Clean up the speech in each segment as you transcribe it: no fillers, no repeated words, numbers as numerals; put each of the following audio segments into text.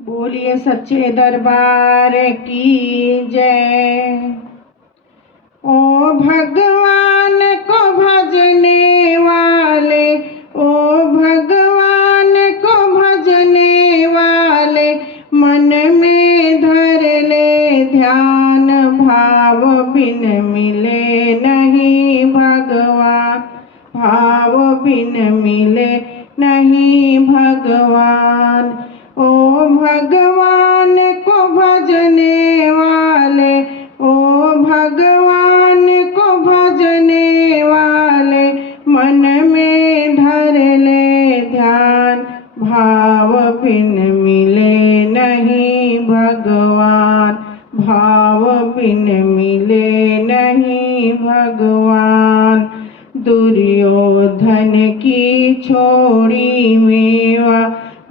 बोलिए सच्चे दरबार की जय। ओ भगवान को भजने वाले, ओ भगवान को भजने वाले, मन में धर ले ध्यान, भाव बिन मिले नहीं भगवान, भाव बिन मिले नहीं भगवान। ओ भगवान को भजने वाले, ओ भगवान को भजने वाले, मन में धर ले ध्यान, भाव बिन मिले नहीं भगवान, भाव बिन मिले नहीं भगवान। दुर्योधन की छोड़ी मेवा,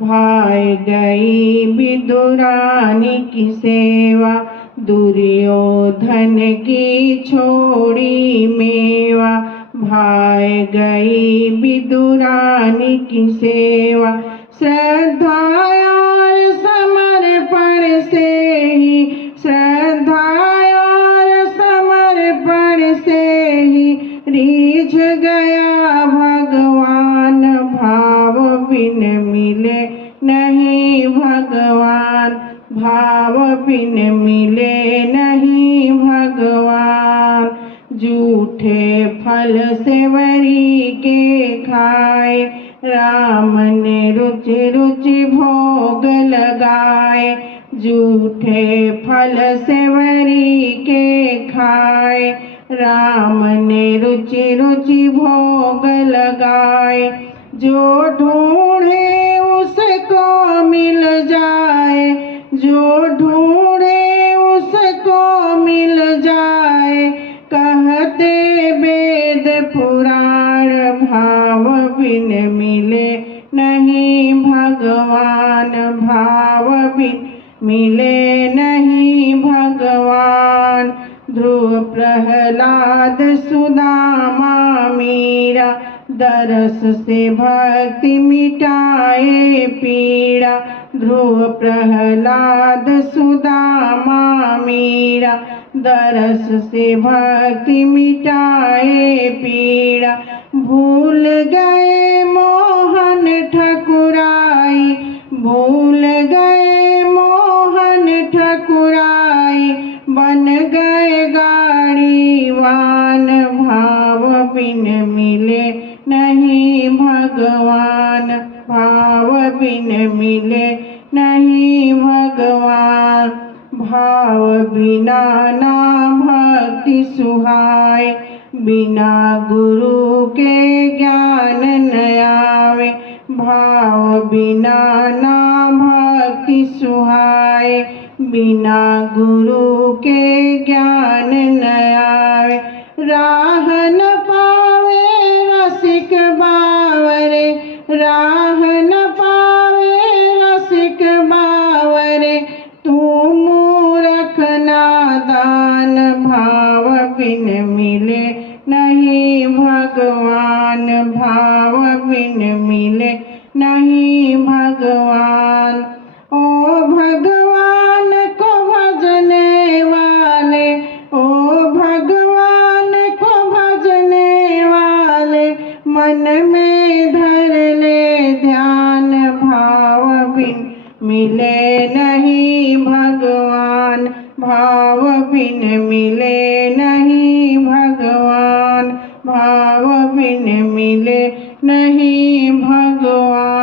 भाई गई विदुरानी की सेवा, दुर्योधन की छोड़ी मेवा, भाई गई विदुरानी की सेवा। श्रद्धा और समर्पण से ही, श्रद्धा और समर्पण से ही रीझ गया भगवान, भाव बिन मिले नहीं भगवान, भाव बिन मिले नहीं भगवान। झूठे फल सेवरी के खाए, राम ने रुचि रुचि भोग लगाए, झूठे फल सेवरी के खाए, राम ने रुचि रुचि भोग लगाए। जो ढूंढे उसको मिल जाए, जो ढूंढे उसको मिल जाए, कहते वेद पुराण, भाव बिन मिले नहीं भगवान, भाव बिन मिले नहीं भगवान। ध्रुव प्रहलाद सुदामा मीरा, दरस से भक्ति मिटाए पीड़ा, ध्रुव प्रहलाद सुदामा मीरा, दरस से भक्ति मिटाए पीड़ा। भूल गए मोहन ठकुराई, भूल गए मोहन ठकुराई, बन गए गाड़ीवान, भाव बिन मिले नहीं भगवान, भाव बिन मिले नहीं भगवान। भाव बिना ना भक्ति सुहाए, बिना गुरु के ज्ञान न आवे, भाव बिना ना भक्ति सुहाए, बिना गुरु के ज्ञान न आवे। राह न पावे रसिक बावरे, राह न पावे रसिक बावरे, तू मूरख नादान, भाव बिन मिले नहीं भगवान, भाव बिन मिले नहीं भगवान। ओ भगवान को भजने वाले, ओ भगवान को भजने वाले, मन में धर ले ध्यान, भाव बिन मिले नहीं भगवान, भाव बिन मिले नहीं भगवान, भाव बिन मिले नहीं भगवान।